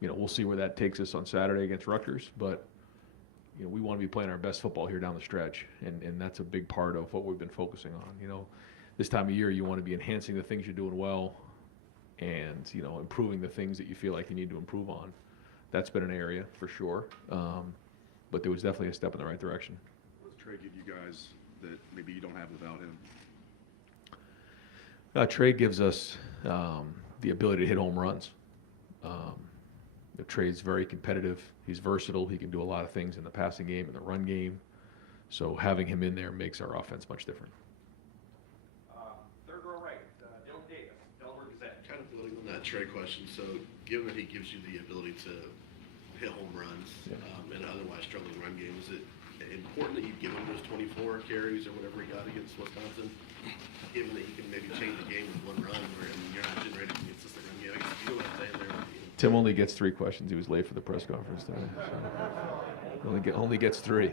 we'll see where that takes us on Saturday against Rutgers, but we want to be playing our best football here down the stretch, and that's a big part of what we've been focusing on. This time of year you want to be enhancing the things you're doing well, and improving the things that you feel like you need to improve on. That's been an area for sure, but there was definitely a step in the right direction. What does Trey give you guys that maybe you don't have without him? Trey gives us the ability to hit home runs. Trey's very competitive. He's versatile. He can do a lot of things in the passing game and the run game. So having him in there makes our offense much different. Third row right, Dylan Davis, Delaware Gazette. Kind of building on that Trey question, so given that he gives you the ability to hit home runs and otherwise struggling run game, is it important that you give him those 24 carries or whatever he got against Wisconsin, given that he can maybe change the game with one run where you're not generating a consistent run game? I guess you know what I'm saying there. Tim only gets 3 questions. He was late for the press conference today. So only gets 3.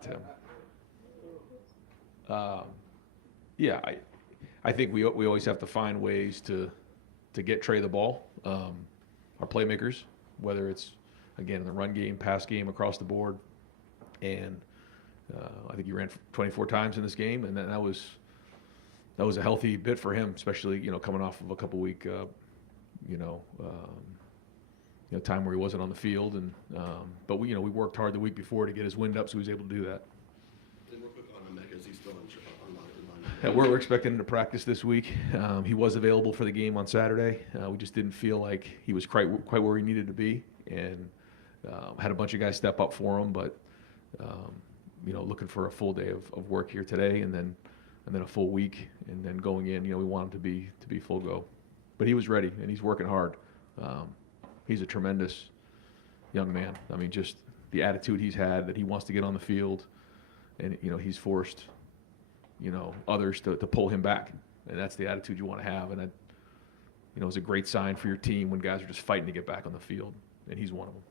Tim. Yeah, I think we always have to find ways to get Trey the ball. Our playmakers, whether it's, again, in the run game, pass game, across the board. And I think he ran 24 times in this game, and that was a healthy bit for him, especially, coming off of a couple-week time where he wasn't on the field, and but we worked hard the week before to get his wind up, so he was able to do that. And real quick on Emeka, is he still online? Yeah, we're expecting him to practice this week. He was available for the game on Saturday. We just didn't feel like he was quite where he needed to be, and had a bunch of guys step up for him, but looking for a full day of work here today, and then a full week, and then going in. We want him to be full go. But he was ready, and he's working hard. He's a tremendous young man. I mean, just the attitude he's had, that he wants to get on the field, and he's forced others to pull him back, and that's the attitude you want to have. And that is a great sign for your team when guys are just fighting to get back on the field, and he's one of them.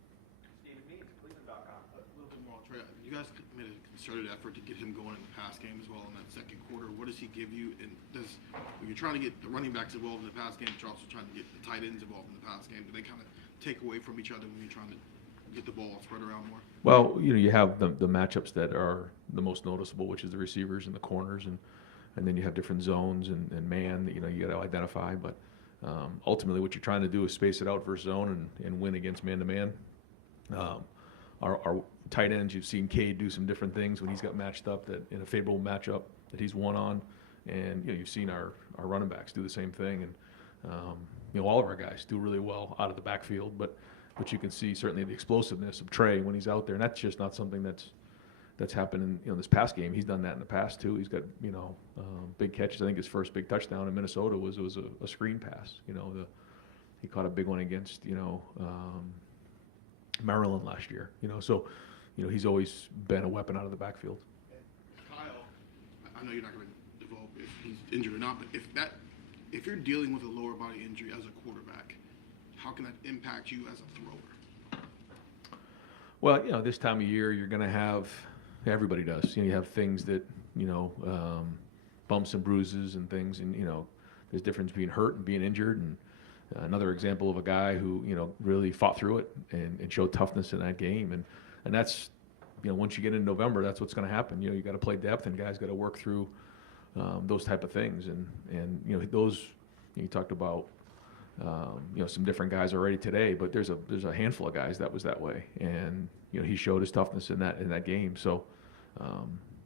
Stephen Means, Cleveland.com. A little bit more on Trey. You guys made a concerted effort to get him going in the pass game as well in that second quarter. What does he give you? And when you're trying to get the running backs involved in the pass game, but you're also trying to get the tight ends involved in the pass game, do they kind of take away from each other when you're trying to get the ball spread around more? Well, you have the matchups that are the most noticeable, which is the receivers and the corners, and then you have different zones and man that you got to identify. But ultimately, what you're trying to do is space it out versus zone and win against man-to-man. Our tight ends, you've seen Cade do some different things when he's got matched up that in a favorable matchup that he's won on, and you've seen our running backs do the same thing, and all of our guys do really well out of the backfield. But you can see certainly the explosiveness of Trey when he's out there, and that's just not something that's happened in this past game. He's done that in the past too. He's got big catches. I think his first big touchdown in Minnesota was a screen pass. He caught a big one against Maryland last year. So he's always been a weapon out of the backfield. Kyle, I know you're not going to develop if he's injured or not, but if you're dealing with a lower body injury as a quarterback, how can that impact you as a thrower? Well, this time of year you're going to have, everybody does. You have things that bumps and bruises and things, and there's a difference between hurt and being injured. And another example of a guy who really fought through it and showed toughness in that game, and that's once you get into November, that's what's going to happen. You got to play depth, and guys got to work through those type of things, and those you talked about. Some different guys already today, but there's a handful of guys that was that way, and he showed his toughness in that game. So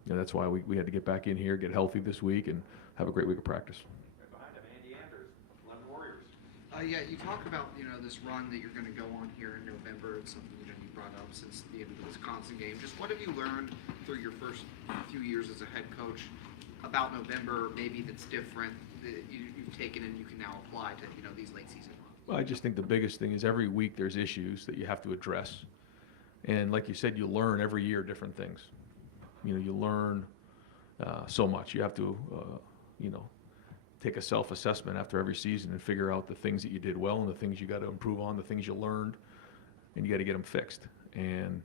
that's why we had to get back in here, get healthy this week, and have a great week of practice. Right behind him, Andy Andrews, 11 Warriors. Yeah, you talk about this run that you're going to go on here in November. It's something you brought up since the end of the Wisconsin game. Just what have you learned through your first few years as a head coach about November, maybe that's different that you've taken and you can now apply to these late season runs? Well, I just think the biggest thing is every week there's issues that you have to address, and like you said, you learn every year different things. You learn so much. You have to take a self-assessment after every season and figure out the things that you did well and the things you got to improve on, the things you learned, and you got to get them fixed. And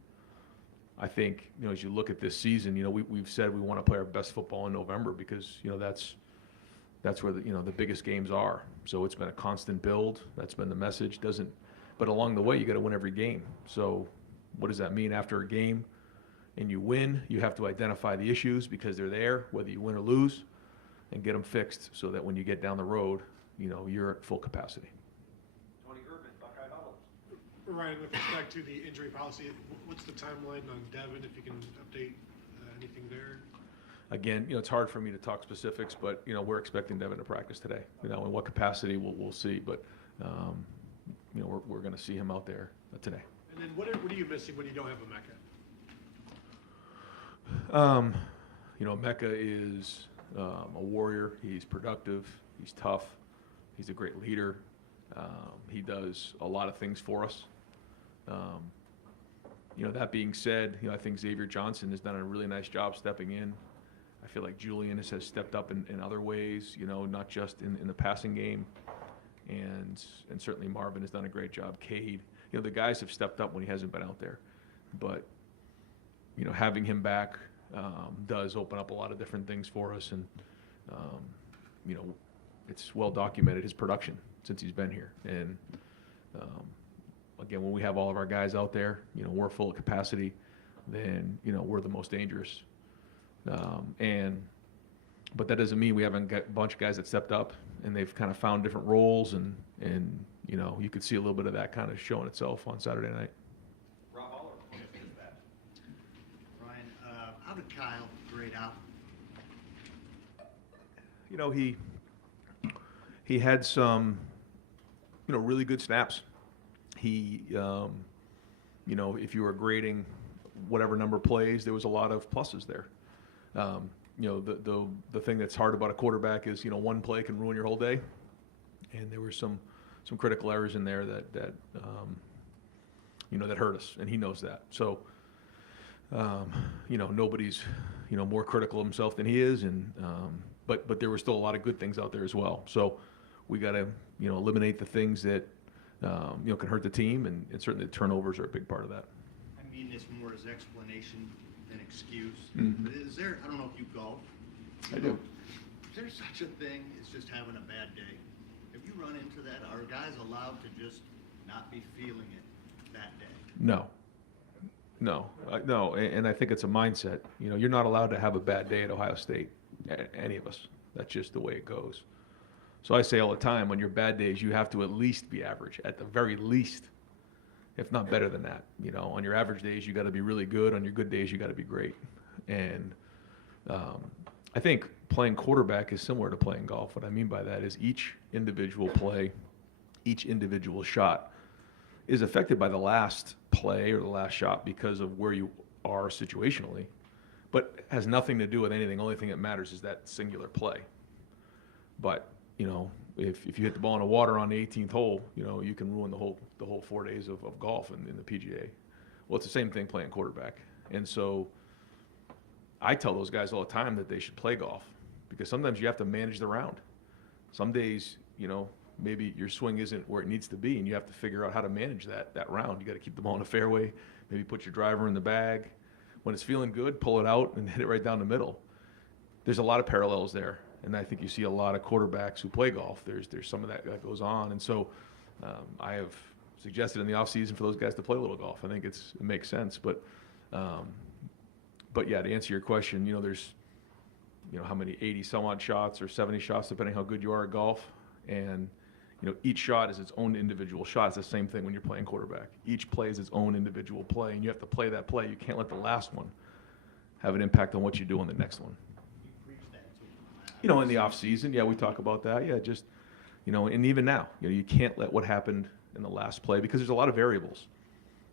I think, as you look at this season, we've said we want to play our best football in November because, that's where the biggest games are. So it's been a constant build. That's been the message. But along the way, you got to win every game. So what does that mean? After a game and you win, you have to identify the issues because they're there, whether you win or lose, and get them fixed so that when you get down the road, you're at full capacity. Tony Gervin, Buckeye Huddle. Ryan, with respect to the injury policy, what's the timeline on Devin, if you can update anything there? Again, it's hard for me to talk specifics, but, we're expecting Devin to practice today. In what capacity, we'll see. But, we're going to see him out there today. And then what are you missing when you don't have a Mecca? Mecca is a warrior. He's productive. He's tough. He's a great leader. He does a lot of things for us. That being said, I think Xavier Johnson has done a really nice job stepping in. I feel like Julian has stepped up in other ways, not just in the passing game. And certainly Marvin has done a great job. Cade, the guys have stepped up when he hasn't been out there. But, having him back does open up a lot of different things for us. And, it's well documented, his production since he's been here. And, again, when we have all of our guys out there, we're full of capacity, then, we're the most dangerous. But that doesn't mean we haven't got a bunch of guys that stepped up and they've kind of found different roles and you could see a little bit of that kind of showing itself on Saturday night. Rob Aller, Dispatch. Ryan, how did Kyle grade out? He had some, really good snaps. He, if you were grading whatever number of plays, there was a lot of pluses there. The thing that's hard about a quarterback is, one play can ruin your whole day. And there were some critical errors in there that hurt us, and he knows that. So, nobody's, more critical of himself than he is, and but there were still a lot of good things out there as well. So we got to, eliminate the things that, can hurt the team, and certainly the turnovers are a big part of that. I mean this more as explanation than excuse. Mhm. But is there, I don't know if you golf. I do. Is there such a thing as just having a bad day? Have you run into that? Are guys allowed to just not be feeling it that day? No, and I think it's a mindset. You're not allowed to have a bad day at Ohio State, any of us. That's just the way it goes. So I say all the time, on your bad days, you have to at least be average, at the very least, if not better than that. On your average days, you got to be really good. On your good days, you got to be great. And I think playing quarterback is similar to playing golf. What I mean by that is each individual play, each individual shot is affected by the last play or the last shot because of where you are situationally, but has nothing to do with anything. The only thing that matters is that singular play. But, if you hit the ball in the water on the 18th hole, you can ruin the whole 4 days of golf in the PGA. Well, it's the same thing playing quarterback. And so I tell those guys all the time that they should play golf because sometimes you have to manage the round. Some days, maybe your swing isn't where it needs to be, and you have to figure out how to manage that round. You got to keep the ball in the fairway, maybe put your driver in the bag. When it's feeling good, pull it out and hit it right down the middle. There's a lot of parallels there, and I think you see a lot of quarterbacks who play golf. There's some of that goes on, and so I have suggested in the offseason for those guys to play a little golf. I think it makes sense, but yeah, to answer your question, there's how many 80 some odd shots or 70 shots depending how good you are at golf, and each shot is its own individual shot. It's the same thing when you're playing quarterback. Each play is its own individual play, and you have to play that play. You can't let the last one have an impact on what you do on the next one. You preach that to them. In the off season, yeah, we talk about that. Yeah, just and even now, you can't let what happened in the last play because there's a lot of variables,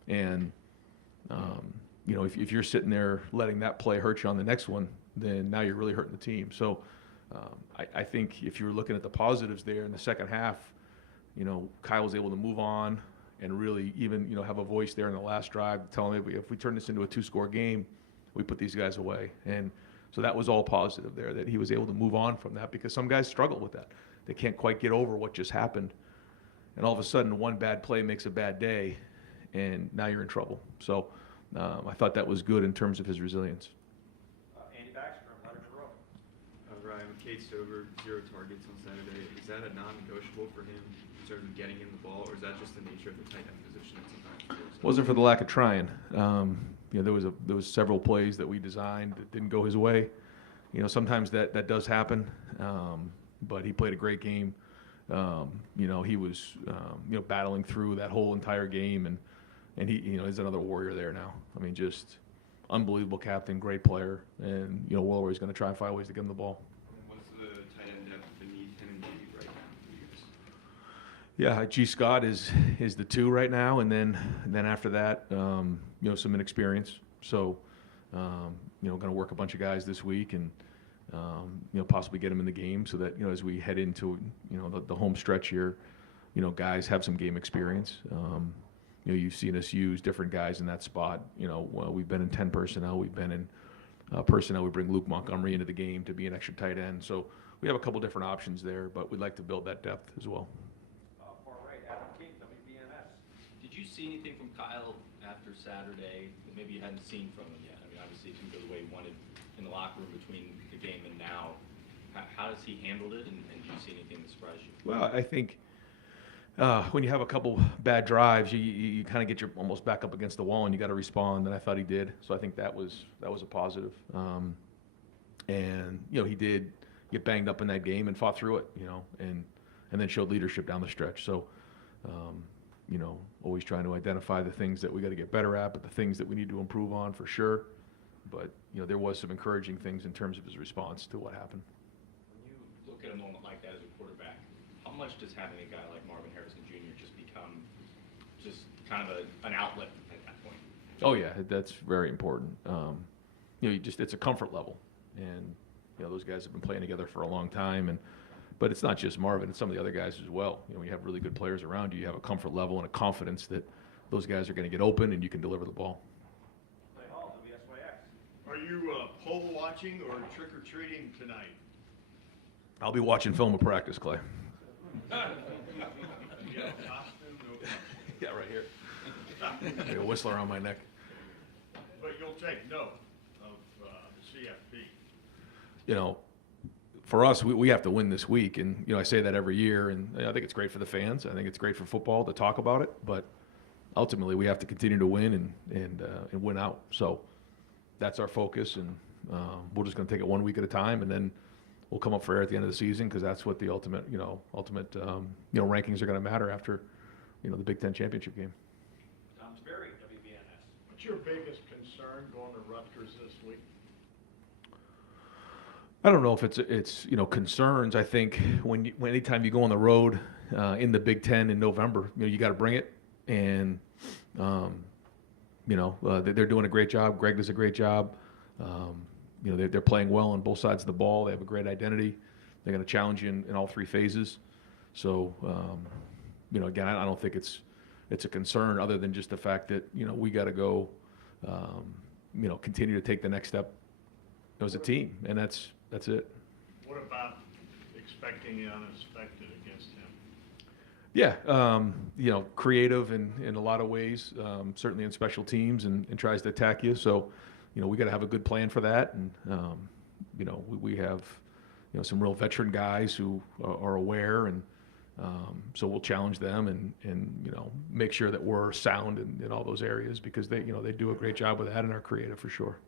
and if you're sitting there letting that play hurt you on the next one, then now you're really hurting the team. So I think if you were looking at the positives there in the second half, Kyle was able to move on and really even have a voice there in the last drive telling me if we turn this into a 2-score game, we put these guys away. And so that was all positive there, that he was able to move on from that because some guys struggle with that. They can't quite get over what just happened. And all of a sudden, one bad play makes a bad day, and now you're in trouble. So I thought that was good in terms of his resilience. Andy Baxter, Letterman Row. Ryan, Kate's over 0 targets on Saturday. Is that a non-negotiable for him in terms of getting in the ball, or is that just the nature of the tight end position that sometimes goes? Wasn't for the lack of trying. There was several plays that we designed that didn't go his way. Sometimes that does happen, but he played a great game. He was battling through that whole entire game, and he he's another warrior there now. I mean, just unbelievable captain, great player, and we're always going to try and find ways to get him the ball. What's the tight end depth beneath him and Davey right now for you guys? Yeah, G. Scott is the 2 right now, and then after that, some inexperience. So, going to work a bunch of guys this week and possibly get them in the game so that as we head into the home stretch here, guys have some game experience. You've seen us use different guys in that spot. We've been in 10 personnel. We've been in personnel. We bring Luke Montgomery into the game to be an extra tight end. So we have a couple different options there, but we'd like to build that depth as well. Far right, Adam King, WBNS. Did you see anything from Kyle after Saturday that maybe you hadn't seen from him yet? I mean, obviously it didn't go the way he wanted in the locker room between the game and now. How does he handle it, and do you see anything that surprised you? Well, I think when you have a couple bad drives, you kind of get your almost back up against the wall, and you got to respond. And I thought he did, so I think that was a positive. And he did get banged up in that game and fought through it, and then showed leadership down the stretch. So, always trying to identify the things that we got to get better at, but the things that we need to improve on for sure. But there was some encouraging things in terms of his response to what happened. When you look at a moment like that as a quarterback, how much does having a guy like Marvin Harrison Jr. just become just kind of an outlet at that point? Oh yeah, that's very important. It's a comfort level, and those guys have been playing together for a long time, but it's not just Marvin; it's some of the other guys as well. When you have really good players around you, you have a comfort level and a confidence that those guys are going to get open and you can deliver the ball. Clay Hall, WSYX. Are you pole watching or trick or treating tonight? I'll be watching film of practice, Clay. You got a costume? No. Yeah, right here. Got a whistler on my neck. But you'll take note of the CFP. For us, we have to win this week, and I say that every year, and I think it's great for the fans. I think it's great for football to talk about it, but ultimately we have to continue to win and win out. So that's our focus, and we're just going to take it one week at a time, and then we'll come up for air at the end of the season because that's what the ultimate rankings are going to matter after the Big Ten championship game. Tom Sperry, WBNS. What's your biggest concern going to Rutgers this week? I don't know if it's concerns. I think anytime you go on the road in the Big Ten in November, you got to bring it, and they're doing a great job. Greg does a great job. They're playing well on both sides of the ball. They have a great identity. They're going to challenge you in all 3 phases. So again, I don't think it's a concern other than just the fact that we got to go continue to take the next step as a team, and that's it. What about expecting the unexpected against him? Yeah, creative in a lot of ways, certainly in special teams, and tries to attack you. So, we got to have a good plan for that. And, we have, some real veteran guys who are aware, and so we'll challenge them and make sure that we're sound in all those areas because they do a great job with that and are creative for sure.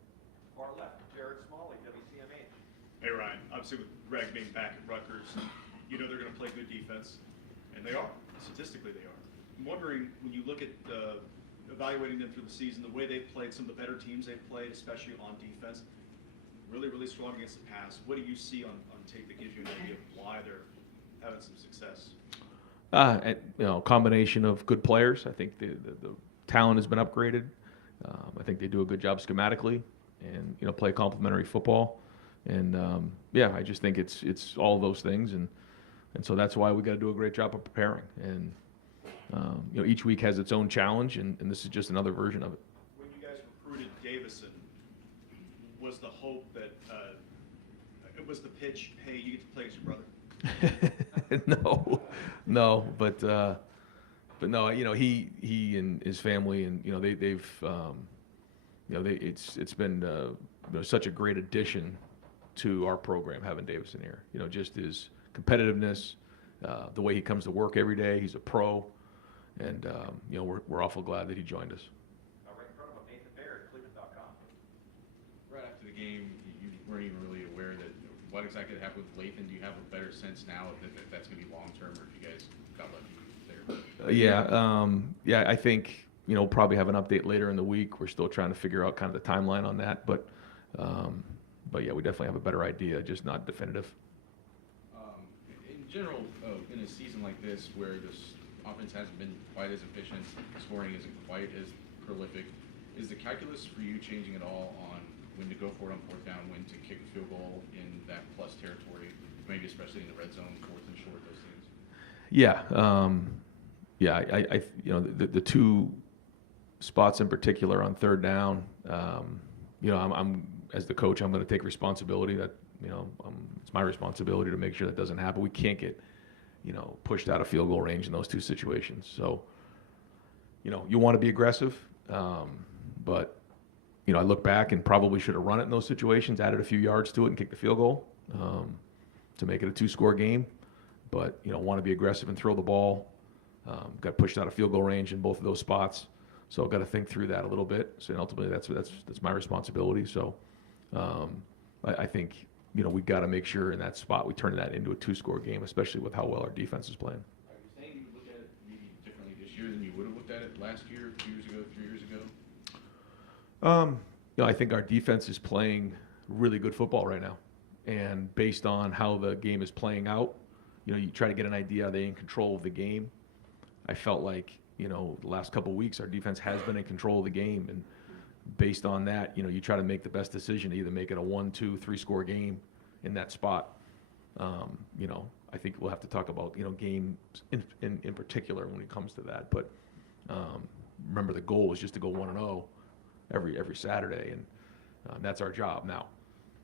Far left, Jared Smalley, WCMH. Hey Ryan, obviously with Greg being back at Rutgers, they're going to play good defense, and they are. Statistically, they are. I'm wondering, when you look at evaluating them through the season, the way they've played, some of the better teams they've played, especially on defense, really, really strong against the pass. What do you see on tape that gives you an idea of why they're having some success? Combination of good players. I think the talent has been upgraded. I think they do a good job schematically and play complementary football. And I just think it's all of those things, and so that's why we got to do a great job of preparing. And each week has its own challenge, and this is just another version of it. When you guys recruited Davison, was the hope that it was the pitch? Hey, you get to play as your brother. No, but no, he and his family, and they've it's been such a great addition to our program having Davison here. You know, just his competitiveness, the way he comes to work every day. He's a pro, and you know, we're awful glad that he joined us. Right in front of him, Nathan Baird, Cleveland.com. Right after the game, you weren't even really aware that what exactly happened with Lathan. Do you have a better sense now that that's going to be long term, or if you guys got lucky there? Yeah, I think, you know, we'll probably have an update later in the week. We're still trying to figure out kind of the timeline on that, but yeah, we definitely have a better idea, just not definitive. In general, in a season like this where this offense hasn't been quite as efficient, scoring isn't quite as prolific, is the calculus for you changing at all on when to go for it on fourth down, when to kick a field goal in that plus territory, maybe especially in the red zone, fourth and short, those things? Yeah, I you know, the two spots in particular on third down, you know, I'm as the coach, I'm going to take responsibility that, you know, it's my responsibility to make sure that doesn't happen. We can't get, you know, pushed out of field goal range in those two situations. So, you know, you want to be aggressive, but, you know, I look back and probably should have run it in those situations, added a few yards to it and kicked the field goal to make it a 2-score game. But, you know, want to be aggressive and throw the ball. Got pushed out of field goal range in both of those spots. So I've got to think through that a little bit. So ultimately that's my responsibility. So I think, you know, we've got to make sure in that spot we turn that into a 2-score game, especially with how well our defense is playing. Are you saying you would look at it maybe differently this year than you would have looked at it last year, 2 years ago, 3 years ago? You know, I think our defense is playing really good football right now. And based on how the game is playing out, you know, you try to get an idea, are they in control of the game? I felt like, you know, the last couple of weeks, our defense has been in control of the game. And based on that, you know, you try to make the best decision to either make it a 1, 2, 3-score game in that spot. You know, I think we'll have to talk about, you know, games in particular when it comes to that. But remember, the goal was just to go 1-0 every Saturday, and that's our job. Now,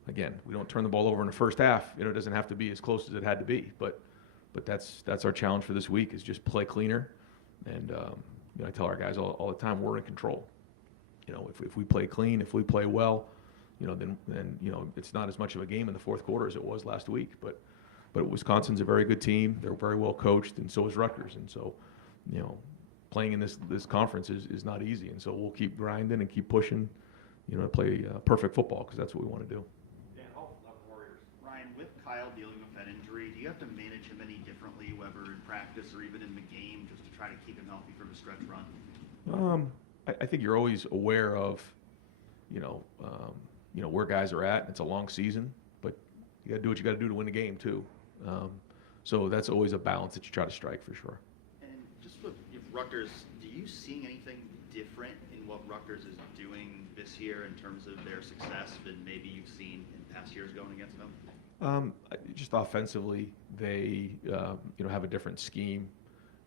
again, we don't turn the ball over in the first half. You know, it doesn't have to be as close as it had to be, but that's our challenge for this week, is just play cleaner. And you know, I tell our guys all the time, we're in control. You know, if we play clean, if we play well, you know, then you know, it's not as much of a game in the fourth quarter as it was last week. But Wisconsin's a very good team. They're very well coached, and so is Rutgers. And so, you know, playing in this conference is not easy. And so we'll keep grinding and keep pushing, you know, to play perfect football, because that's what we want to do. Dan Holt, Love Warriors. Ryan, with Kyle dealing with that injury, do you have to manage him any differently, whether in practice or even in the game, just to try to keep him healthy for the stretch run? I think you're always aware of, you know, where guys are at. It's a long season, but you got to do what you got to do to win the game too. So that's always a balance that you try to strike, for sure. And just with Rutgers, do you see anything different in what Rutgers is doing this year in terms of their success than maybe you've seen in past years going against them? Just offensively, they you know, have a different scheme,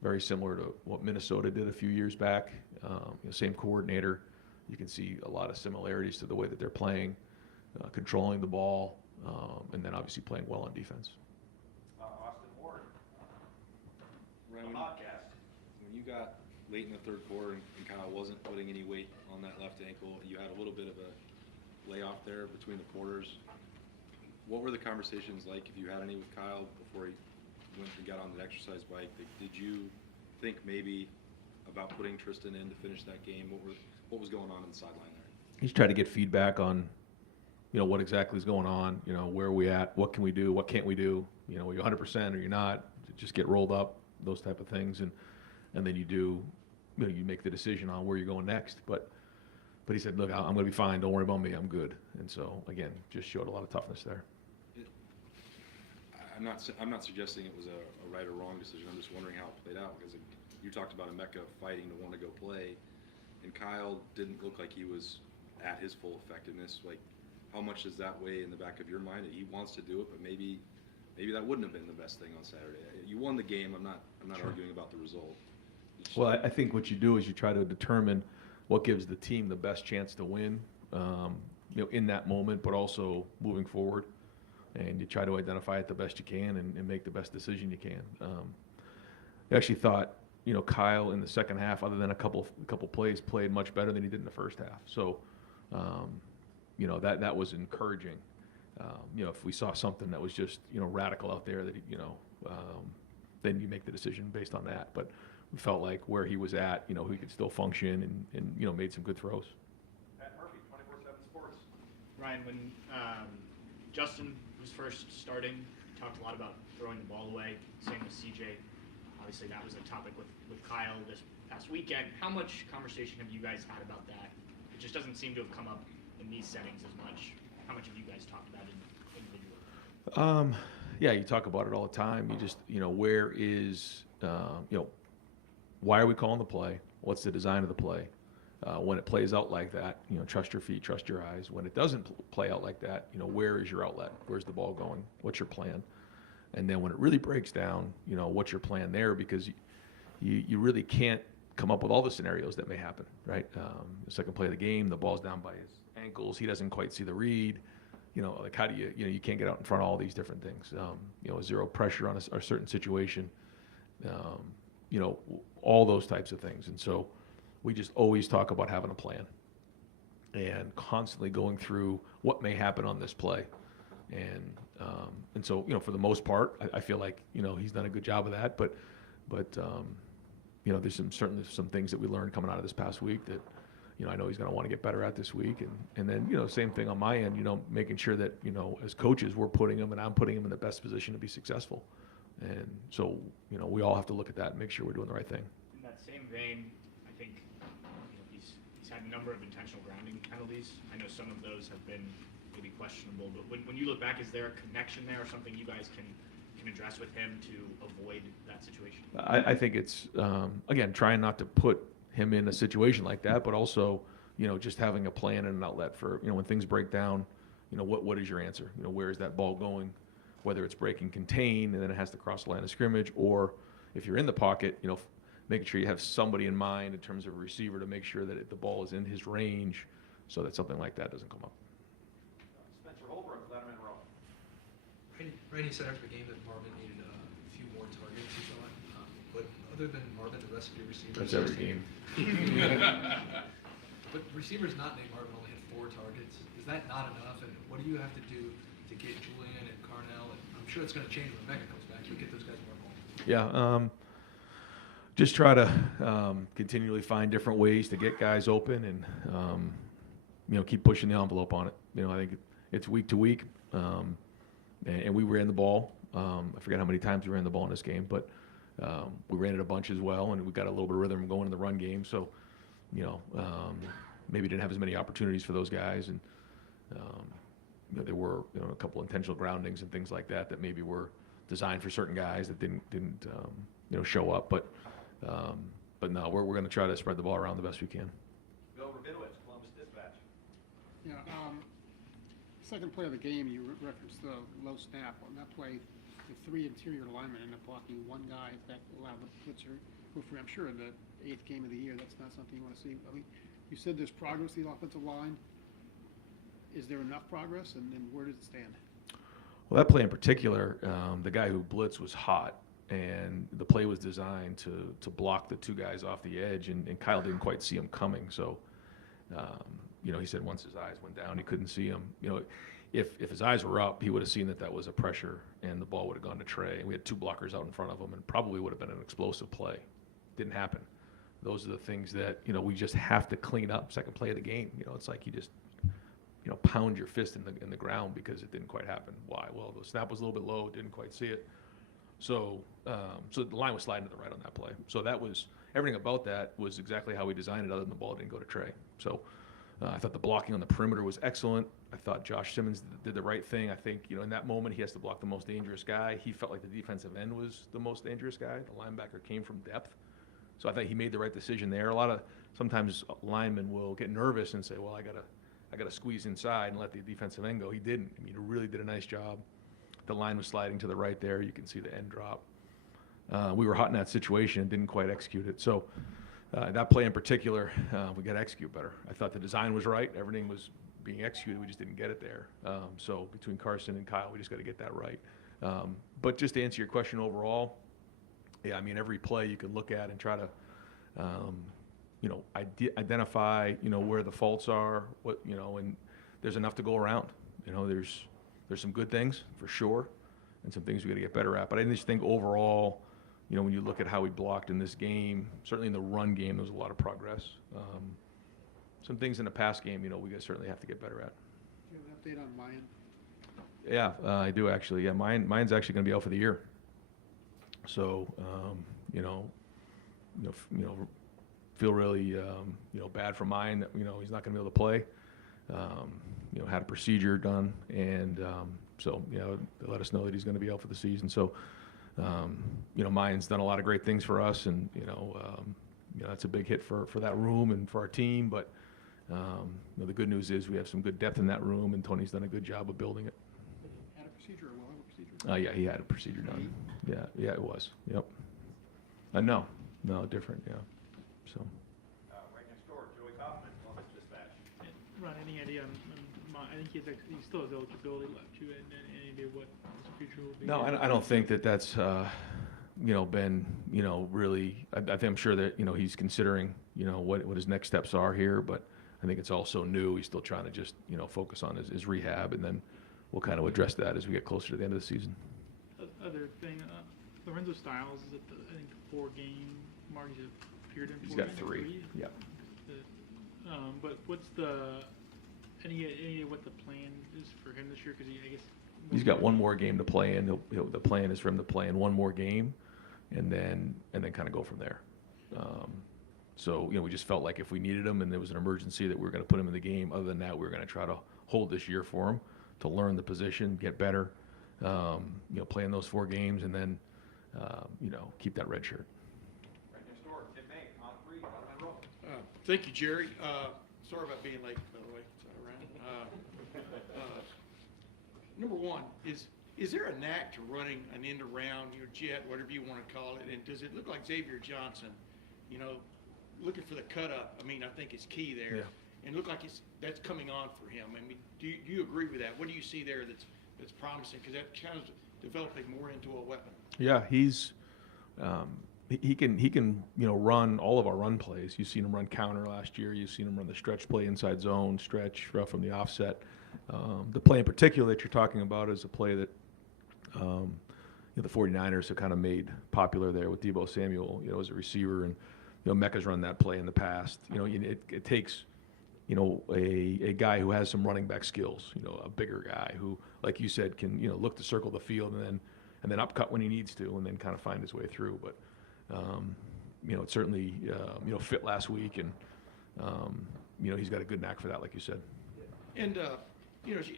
very similar to what Minnesota did a few years back. You know, same coordinator. You can see a lot of similarities to the way that they're playing, controlling the ball, and then obviously playing well on defense. Austin Ward, Ryan, the podcast. when you got late in the third quarter and Kyle wasn't putting any weight on that left ankle, you had a little bit of a layoff there between the quarters. What were the conversations like, if you had any, with Kyle before he went and got on the exercise bike? Did you think maybe about putting Tristan in to finish that game? What was going on the sideline there? He's trying to get feedback on, you know, what exactly is going on, you know, where are we at, what can we do, what can't we do, you know, are you 100% or you're not, just get rolled up, those type of things, and then you do, you know, you make the decision on where you're going next. But he said, look, I'm going to be fine, don't worry about me, I'm good. And so, again, just showed a lot of toughness there. I'm not suggesting it was a right or wrong decision. I'm just wondering how it played out, because you talked about Emeka fighting to want to go play, and Kyle didn't look like he was at his full effectiveness. Like, how much does that weigh in the back of your mind that he wants to do it, but maybe that wouldn't have been the best thing on Saturday? You won the game. I'm not Sure. arguing about the result. Well, I think what you do is you try to determine what gives the team the best chance to win, you know, in that moment, but also moving forward. And you try to identify it the best you can and make the best decision you can. I actually thought, you know, Kyle in the second half, other than a couple plays, played much better than he did in the first half. So, you know, that was encouraging. If we saw something that was just, radical out there that, then you make the decision based on that. But we felt like where he was at, he could still function and made some good throws. Pat Murphy, 24/7 Sports. Ryan, when Justin was first starting, you talked a lot about throwing the ball away. Same with CJ. Obviously, that was a topic with Kyle this past weekend. How much conversation have you guys had about that? It just doesn't seem to have come up in these settings as much. How much have you guys talked about it individually? Yeah, you talk about it all the time. You just, where is, why are we calling the play? What's the design of the play? When it plays out like that, trust your feet, trust your eyes. When it doesn't play out like that, where is your outlet? Where's the ball going? What's your plan? And then when it really breaks down, what's your plan there? Because you really can't come up with all the scenarios that may happen, right? The second play of the game, the ball's down by his ankles. He doesn't quite see the read. Like how do you can't get out in front of all these different things. Zero pressure on a certain situation. All those types of things. And so we just always talk about having a plan and constantly going through what may happen on this play. And so, for the most part, I feel like, he's done a good job of that, but there's certainly some things that we learned coming out of this past week that, I know he's going to want to get better at this week. And then, same thing on my end, making sure that, as coaches, we're putting him and I'm putting him in the best position to be successful. And so, we all have to look at that and make sure we're doing the right thing. In that same vein, I think he's had a number of intentional grounding penalties. I know some of those have been maybe questionable, but when you look back, is there a connection there or something you guys can address with him to avoid that situation? I think it's, again, trying not to put him in a situation like that, but also, just having a plan and an outlet for, when things break down, what is your answer? Where is that ball going? Whether it's breaking contain and then it has to cross the line of scrimmage, or if you're in the pocket, making sure you have somebody in mind in terms of a receiver to make sure that the ball is in his range so that something like that doesn't come up. Spencer Holbrook, Letterman Row. Randy said after the game that Marvin needed a few more targets, he thought. But other than Marvin, the rest of your receivers. That's every game. But receivers not named Marvin only had 4 targets. Is that not enough? And what do you have to do to get Julian and Carnell? And I'm sure it's going to change when Mecca comes back. You get those guys more involved. Yeah. Just try to continually find different ways to get guys open and, keep pushing the envelope on it. I think it's week to week. And we ran the ball. I forget how many times we ran the ball in this game, but we ran it a bunch as well, and we got a little bit of rhythm going in the run game. So, maybe didn't have as many opportunities for those guys, and there were a couple intentional groundings and things like that maybe were designed for certain guys that didn't show up. But no, we're going to try to spread the ball around the best we can. Bill Rabinowitz, Columbus Dispatch. Yeah, second play of the game, you referenced the low snap. On that play, the 3 interior linemen ended up blocking one guy that allowed the blitzer go free. I'm sure in the 8th game of the year, that's not something you want to see. I mean, you said there's progress in the offensive line. Is there enough progress, and where does it stand? Well, that play in particular, the guy who blitzed was hot, and the play was designed to block the 2 guys off the edge, and Kyle didn't quite see him coming. So, he said once his eyes went down, he couldn't see him. If his eyes were up, he would have seen that was a pressure, and the ball would have gone to Trey. And we had 2 blockers out in front of him, and probably would have been an explosive play. Didn't happen. Those are the things that we just have to clean up. Second play of the game, it's like you just pound your fist in the ground because it didn't quite happen. Why? Well, the snap was a little bit low, didn't quite see it. So the line was sliding to the right on that play. So that was everything about that was exactly how we designed it, other than the ball didn't go to Trey. So I thought the blocking on the perimeter was excellent. I thought Josh Simmons did the right thing. I think in that moment he has to block the most dangerous guy. He felt like the defensive end was the most dangerous guy. The linebacker came from depth. So I thought he made the right decision there. Sometimes linemen will get nervous and say, well, I gotta squeeze inside and let the defensive end go. He didn't. He really did a nice job. The line was sliding to the right there. You can see the end drop. We were hot in that situation and didn't quite execute it. So that play in particular, we got to execute better. I thought the design was right. Everything was being executed. We just didn't get it there. So between Carson and Kyle, we just got to get that right. But just to answer your question overall, yeah, every play you could look at and try to, identify, where the faults are, and there's enough to go around. There's there's some good things for sure, and some things we got to get better at. But I just think overall, when you look at how we blocked in this game, certainly in the run game, there was a lot of progress. Some things in the pass game, we certainly have to get better at. Do you have an update on Mayan? Yeah, I do actually. Yeah, mine's actually going to be out for the year. So, feel really, bad for mine that, he's not going to be able to play. Had a procedure done, and so, they let us know that he's going to be out for the season. So, Mayan's done a lot of great things for us, and, that's a big hit for that room and for our team. But, the good news is we have some good depth in that room, and Tony's done a good job of building it. Had a procedure or will have a procedure? Yeah, he had a procedure done. Yeah, it was. Yep. No, different. Yeah. So. Right next door, Joey Kaufman, Columbus Dispatch. Ron, any idea on I think he still has eligibility left too, and any idea what his future will be? No, I don't think that's been really. I think I'm sure that he's considering what his next steps are here, but I think it's also new. He's still trying to just focus on his rehab, and then we'll kind of address that as we get closer to the end of the season. Other thing, Lorenzo Styles is at the 4-game mark. He's appeared in 4 He's got games, 3. Yeah. But what's any what the plan is for him this year? Because I guess He's got one more game to play in. The plan is for him to play in one more game, and then kind of go from there. So we just felt like if we needed him and there was an emergency that we were going to put him in the game. Other than that, we were going to try to hold this year for him to learn the position, get better, play in those 4 games, and then keep that red shirt. Right next door, Tim May, on 3, Letterman Road. Thank you, Jerry. Sorry about being late, by the way. Number one, is there a knack to running an end around, jet, whatever you want to call it? And does it look like Xavier Johnson, looking for the cut up? I think it's key there. Yeah. And look like that's coming on for him. Do you agree with that? What do you see there that's promising? Because that kind of developing more into a weapon. Yeah, he's he can run all of our run plays. You've seen him run counter last year. You've seen him run the stretch play inside zone, stretch from the offset. The play in particular that you're talking about is a play that the 49ers have kind of made popular there with Deebo Samuel, as a receiver, and Mecca's run that play in the past. It takes a guy who has some running back skills, a bigger guy who, like you said, can look to circle the field and then upcut when he needs to, and then kind of find his way through. But it certainly fit last week, and he's got a good knack for that, like you said. And as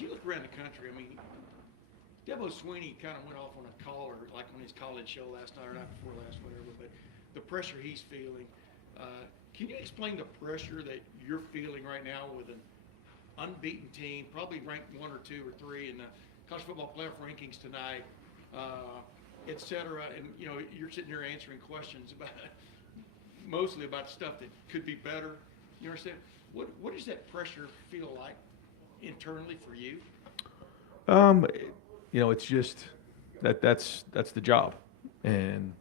you look around the country, Debo Sweeney kind of went off on a caller, like on his college show last night or night before last, whatever. But the pressure he's feeling, can you explain the pressure that you're feeling right now with an unbeaten team, probably ranked 1 or 2 or 3 in the college football playoff rankings tonight, et cetera? And you're sitting there answering questions mostly about stuff that could be better. You understand? What does that pressure feel like internally for you? It's just that's the job, and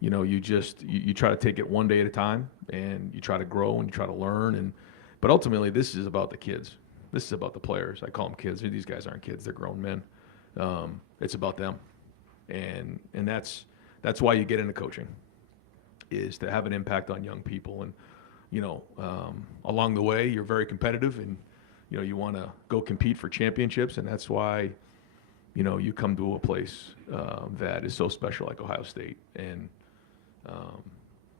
you try to take it one day at a time, and you try to grow and you try to learn, but ultimately this is about the kids. This is about the players. I call them kids. These guys aren't kids; they're grown men. It's about them, and that's why you get into coaching, is to have an impact on young people. And along the way, you're very competitive, and you want to go compete for championships, and that's why you come to a place that is so special like Ohio State. And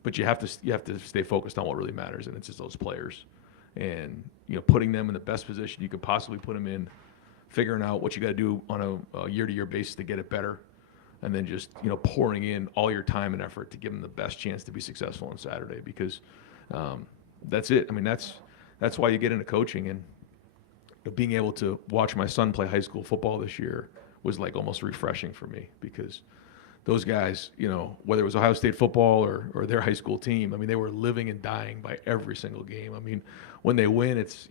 but you have to stay focused on what really matters, and it's just those players, and putting them in the best position you could possibly put them in, figuring out what you got to do on a year-to-year basis to get it better, and then just pouring in all your time and effort to give them the best chance to be successful on Saturday, because that's it. That's why you get into coaching. And being able to watch my son play high school football this year was like almost refreshing for me, because those guys, whether it was Ohio State football or their high school team, they were living and dying by every single game. When they win, it's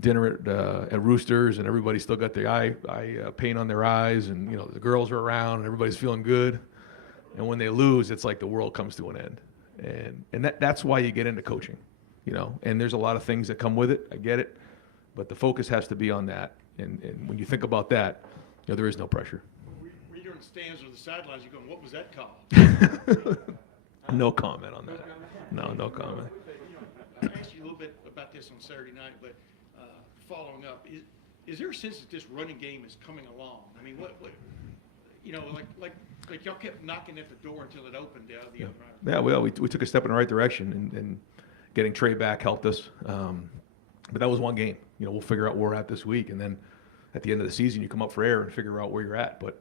dinner at Roosters, and everybody still got the eye paint on their eyes, and the girls are around and everybody's feeling good. And when they lose, it's like the world comes to an end. And that's why you get into coaching, and there's a lot of things that come with it. I get it. But the focus has to be on that. And when you think about that, there is no pressure. Were you doing stands or the sidelines? You're going, what was that call? No comment on that. No comment. I asked you a little bit about this on Saturday night, but following up, is there a sense that this running game is coming along? I mean, what like y'all kept knocking at the door until it opened the other night. Yeah, well, we took a step in the right direction, and getting Trey back helped us. But that was one game. We'll figure out where we're at this week, and then at the end of the season, you come up for air and figure out where you're at. But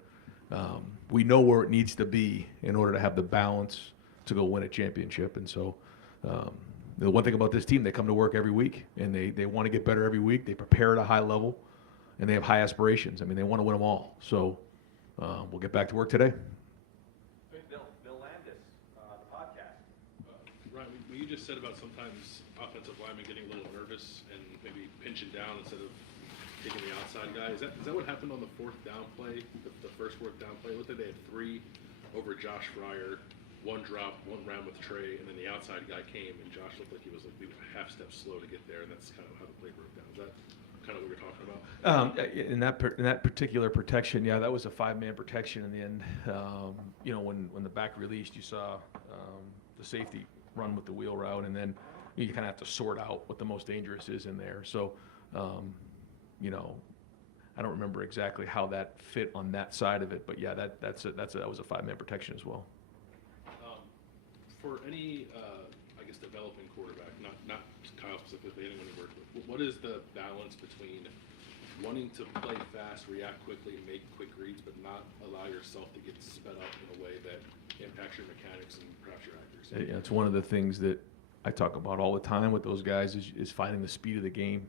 we know where it needs to be in order to have the balance to go win a championship. And so the one thing about this team, they come to work every week, and they want to get better every week. They prepare at a high level, and they have high aspirations. I mean, they want to win them all. So we'll get back to work today. Bill Landis, the podcast. Ryan, what you just said about sometimes offensive linemen getting a little nervous and maybe pinching down instead of taking the outside guy. Is that what happened on the fourth down play, the first fourth down play? Looked like they had 3 over Josh Fryer, 1 drop, 1 round with Trey, and then the outside guy came, and Josh looked like he was like maybe a half step slow to get there, and that's kind of how the play broke down. Is that kind of what you're talking about? In that particular protection, yeah, that was a 5-man protection in the end. When the back released, you saw the safety run with the wheel route, and then you kind of have to sort out what the most dangerous is in there. So, I don't remember exactly how that fit on that side of it, but yeah, that was a 5-man protection as well. For any, developing quarterback, not Kyle specifically, anyone you work with, what is the balance between wanting to play fast, react quickly, and make quick reads, but not allow yourself to get sped up in a way that impacts your mechanics and perhaps your accuracy? Yeah, it's one of the things that I talk about all the time with those guys is finding the speed of the game.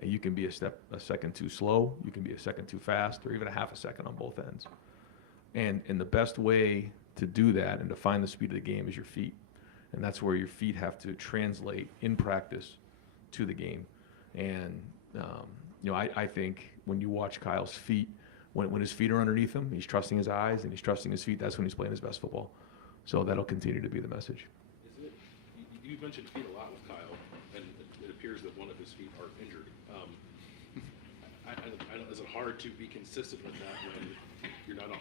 And you can be a second too slow, you can be a second too fast, or even a half a second on both ends. And the best way to do that and to find the speed of the game is your feet. And that's where your feet have to translate in practice to the game. And, I think when you watch Kyle's feet, when his feet are underneath him, he's trusting his eyes and he's trusting his feet, that's when he's playing his best football. So that'll continue to be the message. You mentioned feet a lot with Kyle, and it appears that one of his feet are injured. Is it hard to be consistent with that when you're not 100%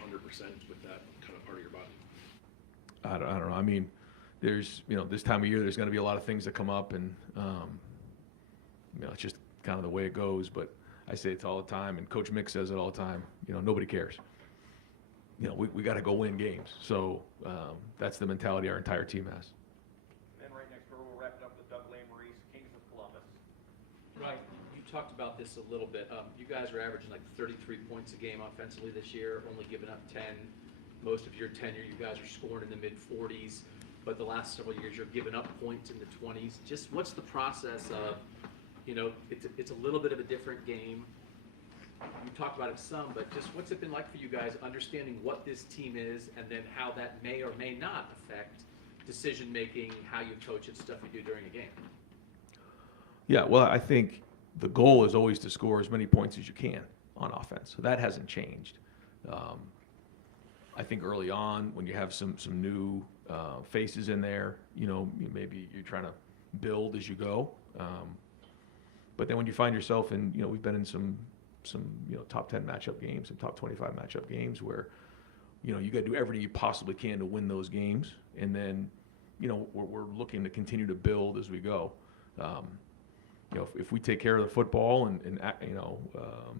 with that kind of part of your body? I don't know. I mean, there's, this time of year, there's going to be a lot of things that come up, and, it's just kind of the way it goes. But I say it all the time, and Coach Mick says it all the time, nobody cares. We got to go win games. So that's the mentality our entire team has. And then right next door, we'll wrap it up with Doug Lamorese, Kings of Columbus. Right, you talked about this a little bit. You guys are averaging like 33 points a game offensively this year, only giving up 10. Most of your tenure, you guys are scoring in the mid-40s, but the last several years you're giving up points in the 20s. Just what's the process of, it's a little bit of a different game. You talked about it some, but just what's it been like for you guys understanding what this team is and then how that may or may not affect decision-making, how you coach it, stuff you do during a game? Yeah, well, I think the goal is always to score as many points as you can on offense. So that hasn't changed. I think early on, when you have some new faces in there, maybe you're trying to build as you go. But then when you find yourself in, we've been in some top 10 matchup games and top 25 matchup games where, you got to do everything you possibly can to win those games. And then, we're looking to continue to build as we go. If we take care of the football and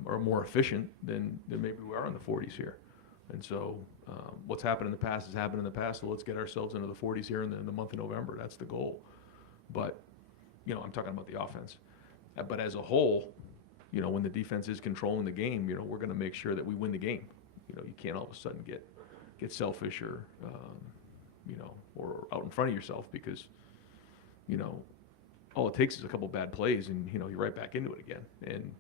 are more efficient, then maybe we are in the 40s here. And so what's happened in the past has happened in the past. So let's get ourselves into the 40s here in the month of November. That's the goal. But, I'm talking about the offense. But as a whole, when the defense is controlling the game, we're going to make sure that we win the game. You can't all of a sudden get selfish or, or out in front of yourself because, all it takes is a couple bad plays and, you're right back into it again and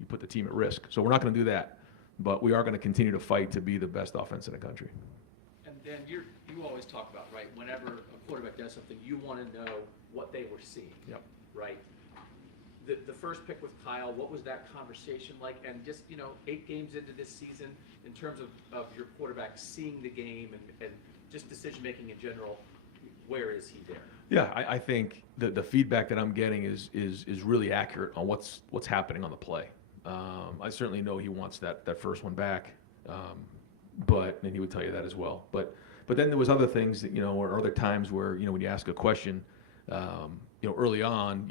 you put the team at risk. So we're not going to do that, but we are going to continue to fight to be the best offense in the country. And then you always talk about, right, whenever a quarterback does something, you want to know what they were seeing. Yep. Right? The first pick with Kyle, what was that conversation like? And just, 8 games into this season, in terms of your quarterback seeing the game and just decision-making in general, where is he there? Yeah, I think the feedback that I'm getting is really accurate on what's happening on the play. I certainly know he wants that first one back, and he would tell you that as well. But then there was other things that, or other times where, when you ask a question, early on,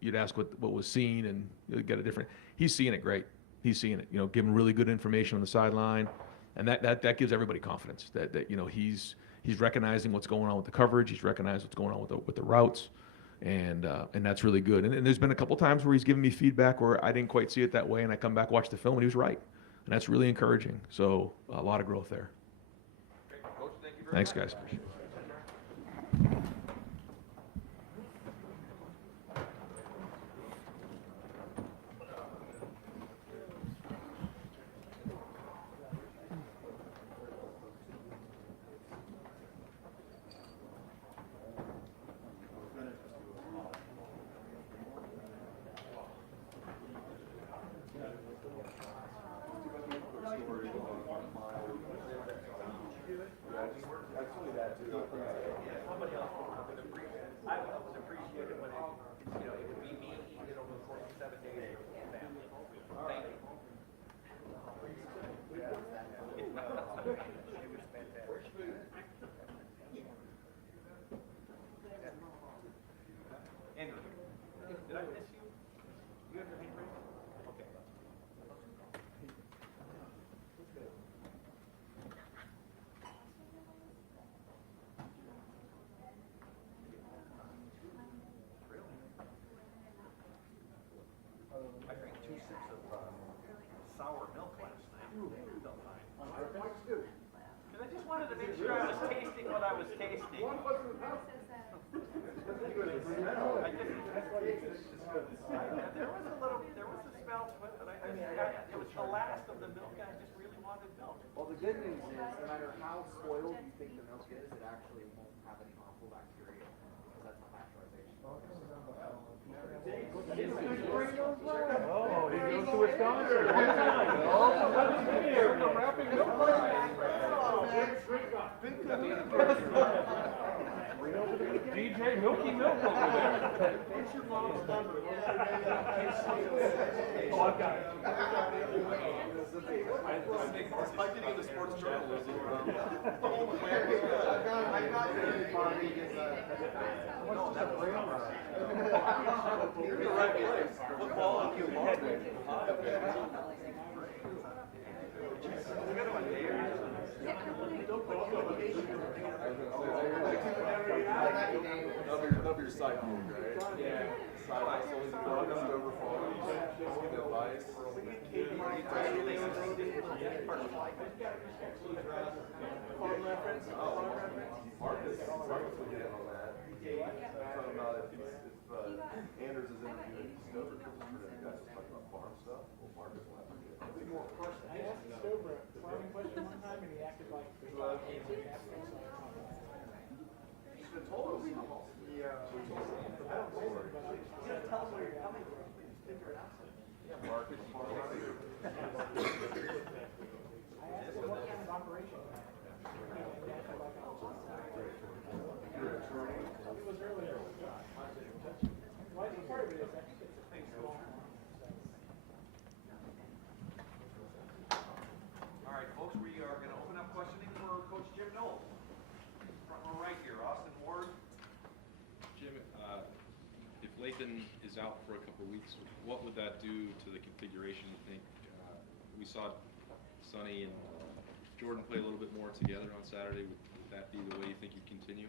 you'd ask what was seen, and you'd get a different. He's seeing it great. He's seeing it. Giving really good information on the sideline, and that gives everybody confidence that he's recognizing what's going on with the coverage. He's recognizing what's going on with the routes, and that's really good. And there's been a couple times where he's given me feedback where I didn't quite see it that way, and I come back, watch the film, and he was right, and that's really encouraging. So a lot of growth there. Coach, thank you very Thanks, much. guys. Appreciate it. I would appreciate it when it would be me eating over the course of 7 days with the family. Thank you. It was fantastic. Andrew, did I miss you? You have your hand raised? Okay. I drank 2 sips of sour milk last night. Felt fine. Because I just wanted to make sure I was tasting what I was tasting. I there was a smell to it, but it was the last of the milk, and I just really wanted milk. Well, the good news is, no matter how spoiled you think the milk is, it actually won't have any harmful bacteria, because that's the pasteurization. Oh, he goes to Wisconsin. Oh, here. The wrapping milk. DJ Milky Milk over there. What's your mom's number? Oh, I've got it. It's like getting into sports journalism. No, that's real. You're in the right place. Football and football. Love your side move, right? Yeah. Side hustle, he's broken over for giving advice. Farm reference? Marcus will get in on that. Talking about if Anders is interviewing Stover, because we're going to guys talk about farm stuff, well, Marcus will have to get it. I asked Stover a farming question one time, and he acted like He's been told us. I don't blame him, but you gotta tell him where you're coming from. Figure it out. Yeah, Marcus, farm. I asked him what kind of operation. It was earlier. Well, I think part of it is, I think it's a thing small. All right, folks, we are gonna open up questioning for Coach Jim Knowles. Front row right here, Austin Ward. Jim, if Lathan is out for a couple weeks, what would that do to the configuration, you think? We saw Sonny and Jordan play a little bit more together on Saturday. Would that be the way you think you continue?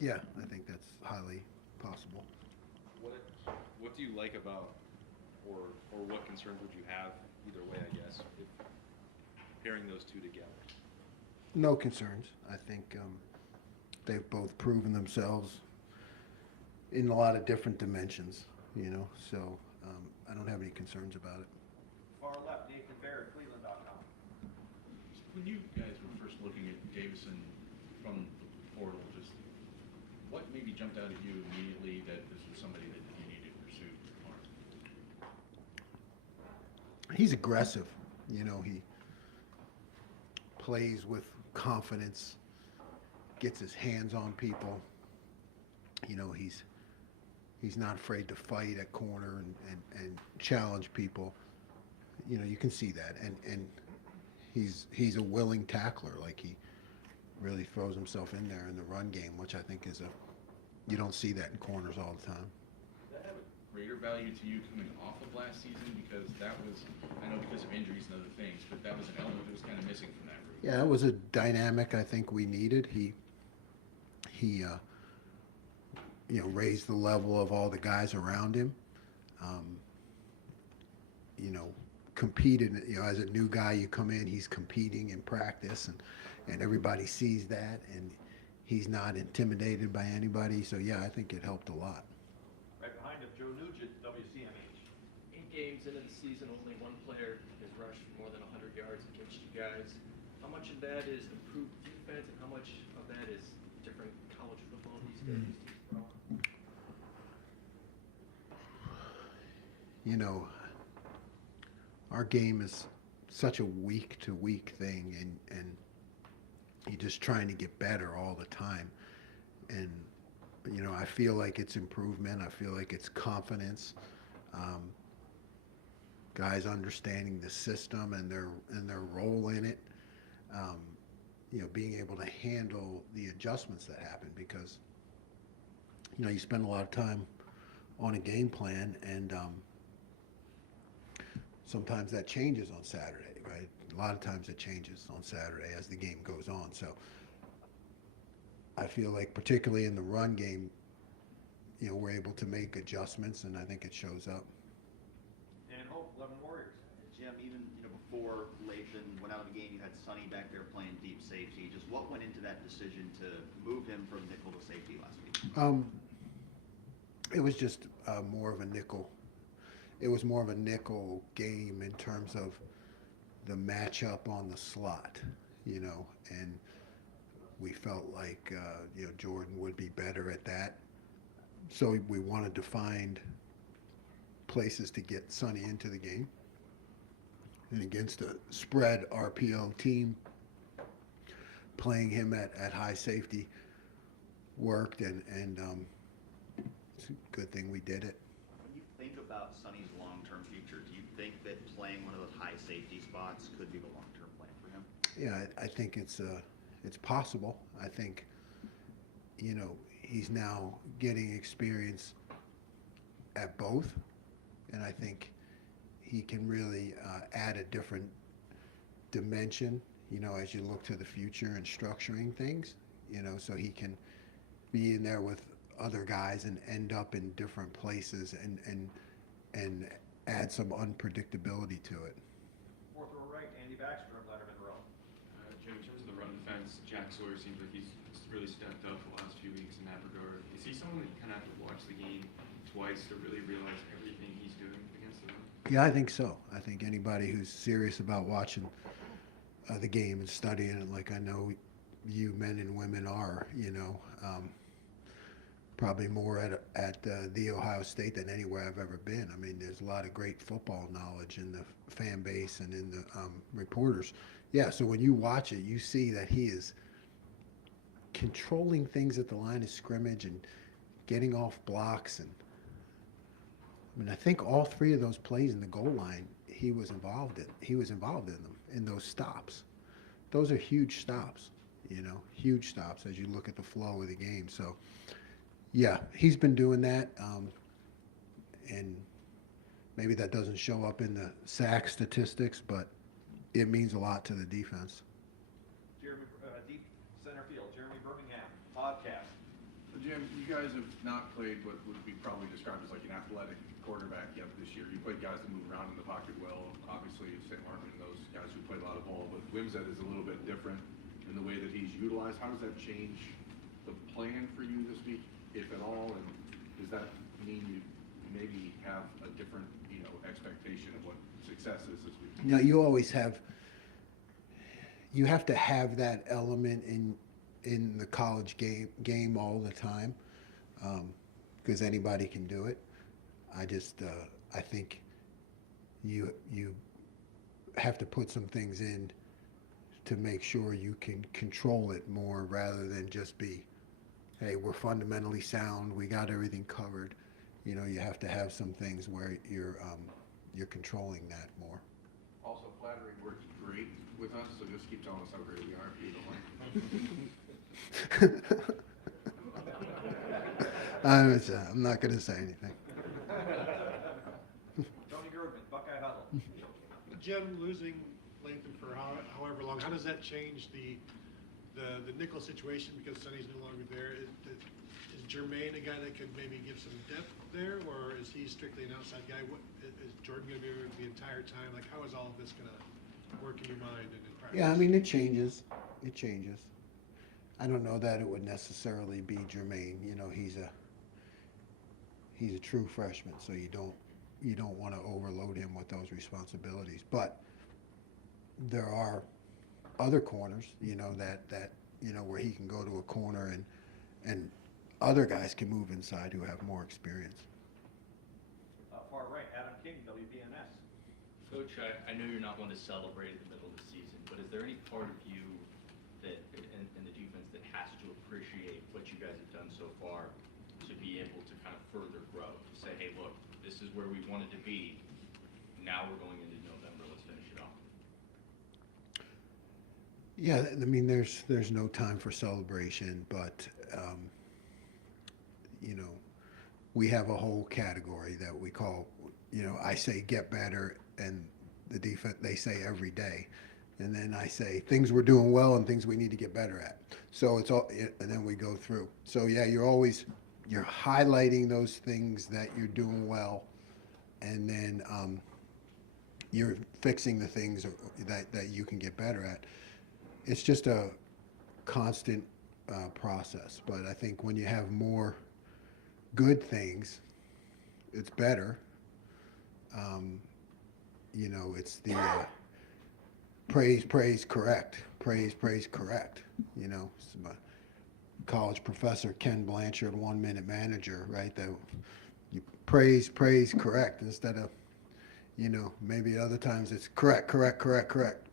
Yeah, I think that's highly possible. What do you like about, or what concerns would you have, either way, I guess, if pairing those two together? No concerns. I think they've both proven themselves in a lot of different dimensions, so I don't have any concerns about it. Far left, Nathan Barrett, Cleveland.com. When you guys were first looking at Davison from the portal, just what maybe jumped out at you immediately that this was somebody that you needed to pursue? He's aggressive. He plays with confidence. gets his hands on people. You know, he's not afraid to fight at corner and challenge people. You know, you can see that, and he's a willing tackler. Like, he really throws himself in there in the run game, which I think is you don't see that in corners all the time. Does that have a greater value to you coming off of last season? Because that was, I know because of injuries and other things, but that was an element that was kind of missing from that group. Yeah, it was a dynamic I think we needed. He you know, raised the level of all the guys around him. You know, competed, you know, as a new guy, you come in, he's competing in practice, and everybody sees that, and he's not intimidated by anybody. So, yeah, I think it helped a lot. Right behind him, Joe Nugent, WCMH. 8 games into the season, only one player has rushed more than 100 yards against you guys. How much of that is improved defense, and how much of that is different college football these days? You know, our game is such a week-to-week thing, and you're just trying to get better all the time. And, you know, I feel like it's improvement. I feel like it's confidence. Guys understanding the system and their role in it. You know, being able to handle the adjustments that happen, because, you know, you spend a lot of time on a game plan, and sometimes that changes on Saturday, right? A lot of times it changes on Saturday as the game goes on. So I feel like, particularly in the run game, you know, we're able to make adjustments, and I think it shows up. And Hope, 11 Warriors. Jim, even before Lathan went out of the game, you had Sonny back there playing deep safety. Just what went into that decision to move him from nickel to safety last week? It was just more of a nickel. It was more of a nickel game in terms of the matchup on the slot, you know, and we felt like, you know, Jordan would be better at that. So we wanted to find places to get Sonny into the game. And against a spread RPO team, playing him at high safety worked, and it's a good thing we did it. When you think about Sonny's long-term future, do you think that playing one of those high safety spots could be the long-term plan for him? Yeah, I think it's possible. I think, you know, he's now getting experience at both, and I think he can really add a different dimension, you know, as you look to the future and structuring things, you know, so he can be in there with other guys and end up in different places and add some unpredictability to it. Fourth row right, Andy Baxter of Letterman Row. Jim, in terms of the run defense, Jack Sawyer seems like he's really stepped up the last few weeks in that regard. Is he someone that you kind of have to watch the game twice to really realize everything he's doing against the run? Yeah, I think so. I think anybody who's serious about watching the game and studying it, like I know you men and women are, you know, probably more at the Ohio State than anywhere I've ever been. I mean, there's a lot of great football knowledge in the fan base and in the reporters. Yeah, so when you watch it, you see that he is controlling things at the line of scrimmage and getting off blocks. And I mean, I think all 3 of those plays in the goal line, he was involved in. He was involved in them, in those stops. Those are huge stops, you know, huge stops as you look at the flow of the game. So, yeah, he's been doing that, and maybe that doesn't show up in the sack statistics, but it means a lot to the defense. Jeremy, deep center field, Jeremy Birmingham, podcast. So Jim, you guys have not played what would be probably described as like an athletic quarterback yet this year. You played guys that move around in the pocket well. Obviously, St. Martin and those guys who play a lot of ball, but Wimsett is a little bit different in the way that he's utilized. How does that change the plan for you this week, if at all? And does that mean you maybe have a different, you know, expectation of what success is this week? You know, you always have. You have to have that element in the college game all the time, because anybody can do it. I think you have to put some things in to make sure you can control it more rather than just be, hey, we're fundamentally sound, we got everything covered. You know, you have to have some things where you're controlling that more. Also, flattery working great with us, so just keep telling us how great we are either way. I'm not going to say anything. Tony Gervin, Buckeye Huddle. Jim, losing Lathan for however long, how does that change the nickel situation because Sonny's no longer there? Is Jermaine a guy that could maybe give some depth there, or is he strictly an outside guy? What is Jordan going to be there the entire time? Like, how is all of this going to work in your mind and in practice? Yeah, I mean, it changes. It changes. I don't know that it would necessarily be Jermaine. You know, he's a true freshman, so you don't want to overload him with those responsibilities. But there are other corners, you know, that you know, where he can go to a corner and other guys can move inside who have more experience. Far right, Adam King, WBNS. Coach, I know you're not one to celebrate in the middle of the season, but is there any part of you that in the defense that has to appreciate what you guys have done so far to be able to kind of further grow? To say, hey, look, this is where we wanted to be. Now we're going into November. Let's finish it off. Yeah, I mean, there's no time for celebration, but you know, we have a whole category that we call, you know, I say get better, and the defense, they say every day. And then I say things we're doing well and things we need to get better at. So it's all, and then we go through. So yeah, you're highlighting those things that you're doing well, and then you're fixing the things that you can get better at. It's just a constant process. But I think when you have more good things, it's better. You know, it's the praise, correct. Praise, correct. You know, it's my college professor Ken Blanchard, 1 Minute Manager, right? That you praise, correct, instead of, you know, maybe other times it's correct,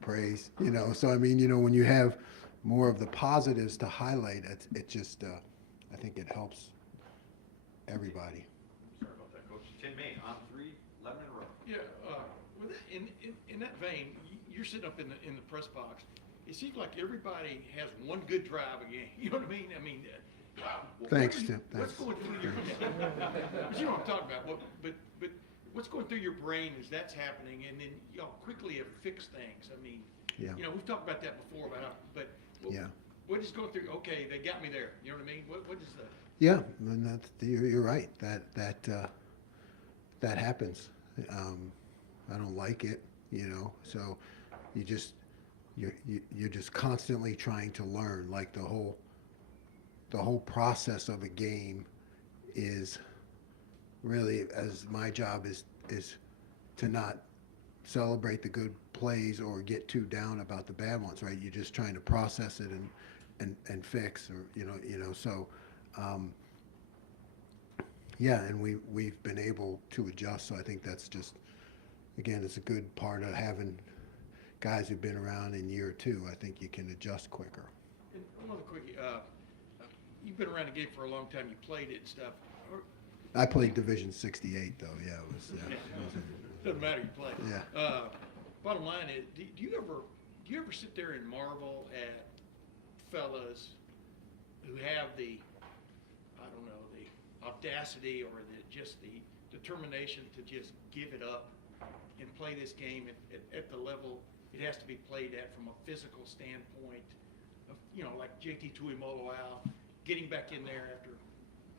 praise, you know. So, I mean, you know, when you have more of the positives to highlight, it just, I think it helps everybody. Sorry about that, Coach. Tim Main, on 3, 11 in a row. Yeah, with that, in that vein, you're sitting up in the press box. It seems like everybody has one good drive again. You know what I mean? I mean, wow. Thanks, Tim. What's Thanks. going through your? But you know what I'm talking about. But what's going through your brain as that's happening, and then y'all quickly have fixed things. I mean, Yeah. you know, we've talked about that before Yeah. What is going through? Okay, they got me there. You know what I mean? What is the? Yeah, and that's, you're right. That happens. I don't like it, you know. So you're just constantly trying to learn. Like the whole process of a game is really, as my job is to not celebrate the good plays or get too down about the bad ones, right? You're just trying to process it and fix, or you know. So yeah, and we've been able to adjust. So I think that's just, again, it's a good part of having guys who've been around in year 2. I think you can adjust quicker. And another quickie. You've been around the game for a long time. You played it and stuff. I played Division 68 though. Yeah, it was. Doesn't matter, you play. Yeah. Bottom line is, do you ever sit there and marvel at fellas who have the, I don't know, the audacity or the determination to just give it up and play this game at the level it has to be played at from a physical standpoint of, you know, like JT Tuimoloau getting back in there after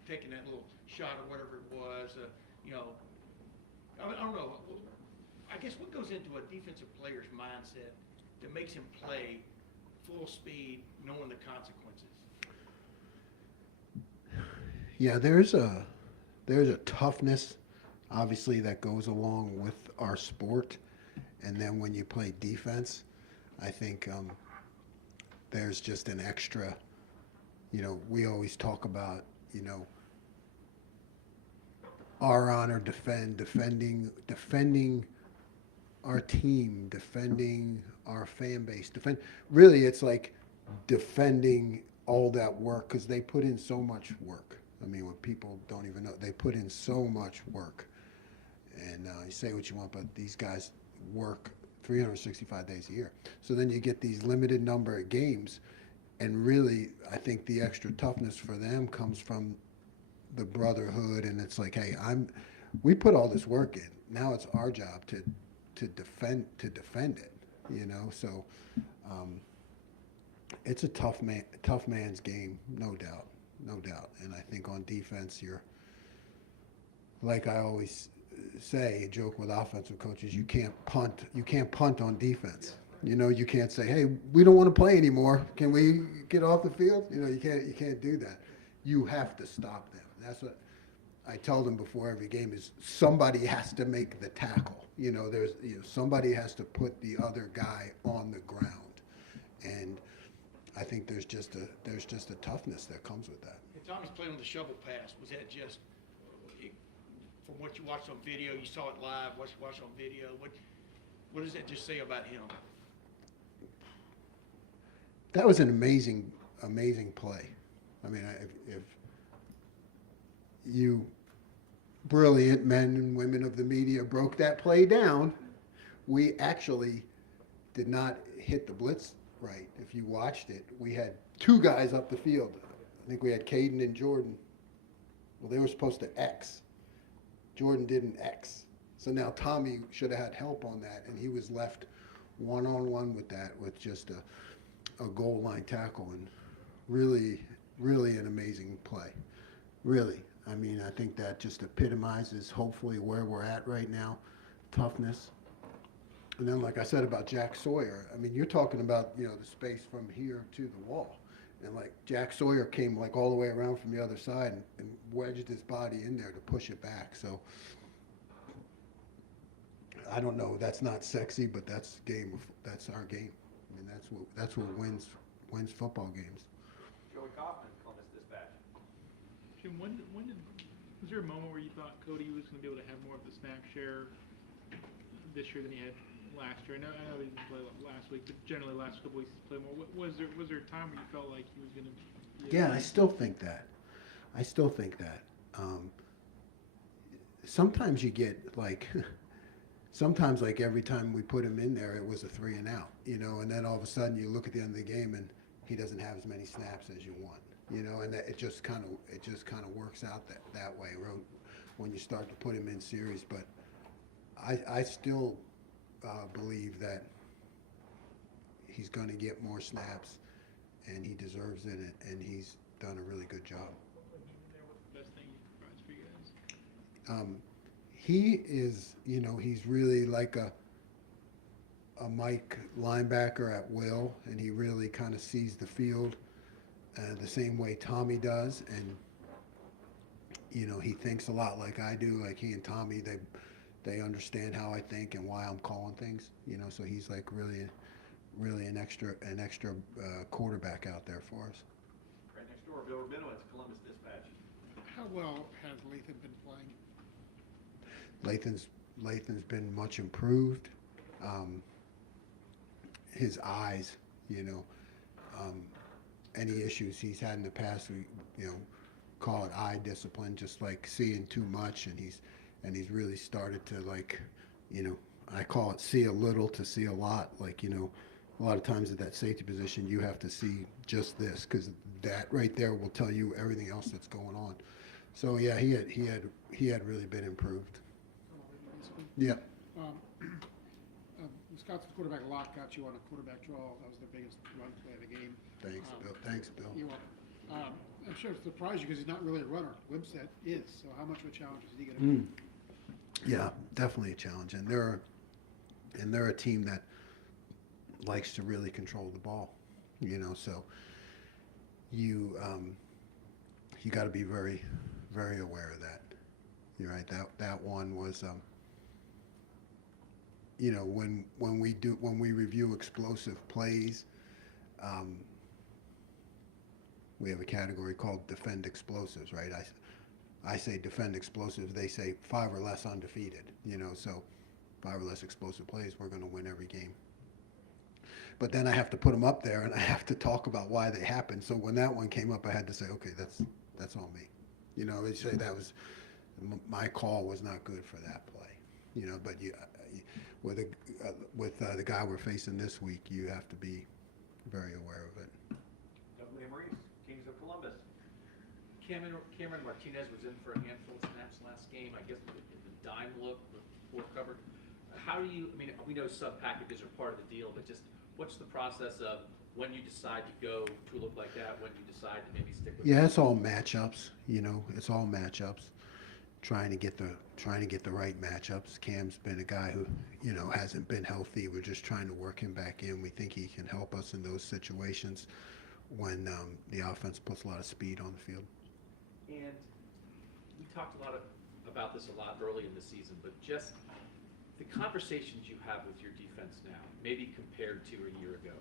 taking that little shot or whatever it was, you know, I don't know. I guess what goes into a defensive player's mindset that makes him play full speed, knowing the consequences? Yeah, there's a toughness, obviously, that goes along with our sport, and then when you play defense, I think there's just an extra. You know, we always talk about, you know, our honor, defending our team, defending our fan base, really it's like defending all that work because they put in so much work. I mean, what people don't even know, they put in so much work. And you say what you want, but these guys work 365 days a year. So then you get these limited number of games, and really, I think the extra toughness for them comes from the brotherhood, and it's like, hey, we put all this work in. Now it's our job to defend it, you know. So it's a tough man's game, no doubt. And I think on defense, you're, like I always say, joke with offensive coaches, you can't punt on defense. You know, you can't say, hey, we don't want to play anymore. Can we get off the field? You know, you can't do that. You have to stop them. That's what I tell them before every game is somebody has to make the tackle. You know, somebody has to put the other guy on the ground. And I think there's just a toughness that comes with that. If Tommy's playing on the shovel pass, was that just from what you watched on video, you saw it live, what you watched on video, what does that just say about him? That was an amazing play. I mean, if you brilliant men and women of the media broke that play down, we actually did not hit the blitz right. If you watched it, we had two guys up the field. I think we had Caden and Jordan. Well, they were supposed to X. Jordan didn't X. So now Tommy should have had help on that, and he was left one-on-one with that, with just a goal line tackle, and really an amazing play. Really. I mean, I think that just epitomizes hopefully where we're at right now, toughness. And then, like I said about Jack Sawyer, I mean, you're talking about, you know, the space from here to the wall. And, like, Jack Sawyer came, like, all the way around from the other side and wedged his body in there to push it back. So, I don't know. That's not sexy, but that's our game. I mean, that's what wins football games. Joey Kaufman, Columbus Dispatch. Jim, when was there a moment where you thought Cody was going to be able to have more of the snap share this year than he had last year? I know he didn't play last week, but generally last couple weeks he's played more. Was there a time where you felt like he was going to? Yeah, I still think that. Sometimes you get like, sometimes like every time we put him in there, it was a 3 and out, you know, and then all of a sudden you look at the end of the game and he doesn't have as many snaps as you want, you know, and it just kind of works out that way when you start to put him in series. But I still believe that he's going to get more snaps, and he deserves it, and he's done a really good job. Best thing he provides for you guys? He is, you know, he's really like a Mike linebacker at will, and he really kind of sees the field the same way Tommy does, and you know, he thinks a lot like I do. Like he and Tommy, they understand how I think and why I'm calling things, you know. So he's like really an extra quarterback out there for us. Right next door, Bill Rabinowitz, Columbus Dispatch. How well has Lathan been playing? Lathan's been much improved. His eyes, you know, any issues he's had in the past, we, you know, call it eye discipline, just like seeing too much, and he's really started to, like, you know, I call it see a little to see a lot. Like, you know, a lot of times at that safety position, you have to see just this, because that right there will tell you everything else that's going on. So yeah, he had really been improved. Yeah. Wisconsin quarterback Locke got you on a quarterback draw. That was the biggest run play of the game. Thanks, Bill. You're welcome. I'm sure it surprised you because he's not really a runner. Wimsatt is. So how much of a challenge is he going to be? Yeah, definitely a challenge. And they're a team that likes to really control the ball, you know. So you got to be very, very aware of that. You're right. That one was, you know, when we review explosive plays, we have a category called defend explosives, right? I say defend explosives. They say 5 or less undefeated, you know. So 5 or less explosive plays, we're going to win every game. But then I have to put them up there, and I have to talk about why they happened. So when that one came up, I had to say, okay, that's on me. You know, they say that was my call was not good for that play. You know, but with the guy we're facing this week, you have to be very aware of it. W.A. Maurice, Kings of Columbus. Cameron Martinez was in for a handful of snaps last game. I guess the dime look, the fourth covered. How do you? I mean, we know sub packages are part of the deal, but just what's the process of when you decide to go to a look like that? When you decide to maybe stick with? Yeah, it's all matchups. You know, it's all matchups. Trying to get the right matchups. Cam's been a guy who, you know, hasn't been healthy. We're just trying to work him back in. We think he can help us in those situations when the offense puts a lot of speed on the field. And we talked about this a lot early in the season, but just the conversations you have with your defense now, maybe compared to a year ago,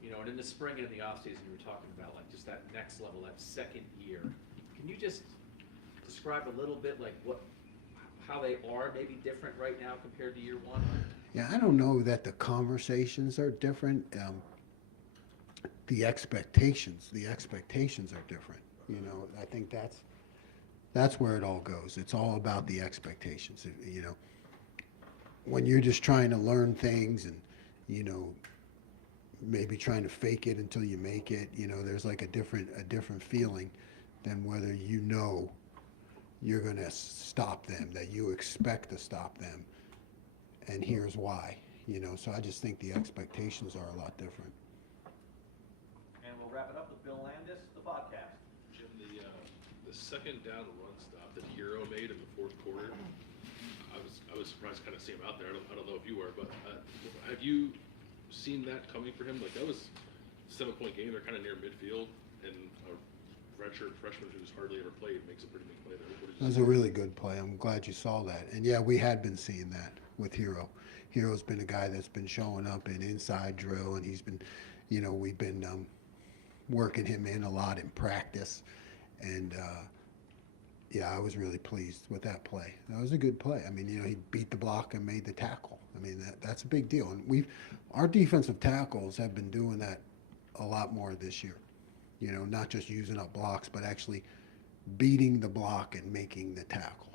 you know, and in the spring and in the offseason, you were talking about like just that next level, that second year. Can you just describe a little bit like how they are maybe different right now compared to year one? Yeah, I don't know that the conversations are different. The expectations are different. You know, I think that's where it all goes. It's all about the expectations. You know, when you're just trying to learn things and, you know, maybe trying to fake it until you make it, you know, there's like a different feeling than whether you know you're going to stop them, that you expect to stop them, and here's why. You know, so I just think the expectations are a lot different. And we'll wrap it up with Bill Landis, the podcast. Jim, the second down run stop that Hero made in the fourth quarter, I was surprised to kind of see him out there. I don't know if you were, but have you seen that coming for him? Like, that was a 7-point game. They're kind of near midfield, and a redshirt freshman who's hardly ever played makes a pretty big play there. That was a really good play. I'm glad you saw that. And yeah, we had been seeing that with Hero. Hero's been a guy that's been showing up in inside drill, and he's been, you know, we've been working him in a lot in practice. And yeah, I was really pleased with that play. That was a good play. I mean, you know, he beat the block and made the tackle. I mean, that's a big deal. And our defensive tackles have been doing that a lot more this year. You know, not just using up blocks, but actually beating the block and making the tackle.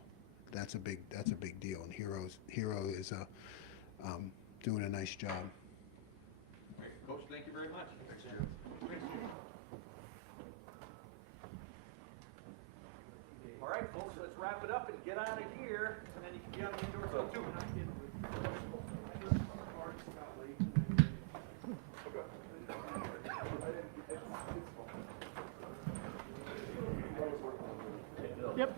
That's a big deal. And Hero is doing a nice job. All right, Coach, thank you very much. All right, folks, let's wrap it up and get out of here, and then you can be on the indoor field too. Yep.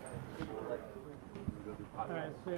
All right, so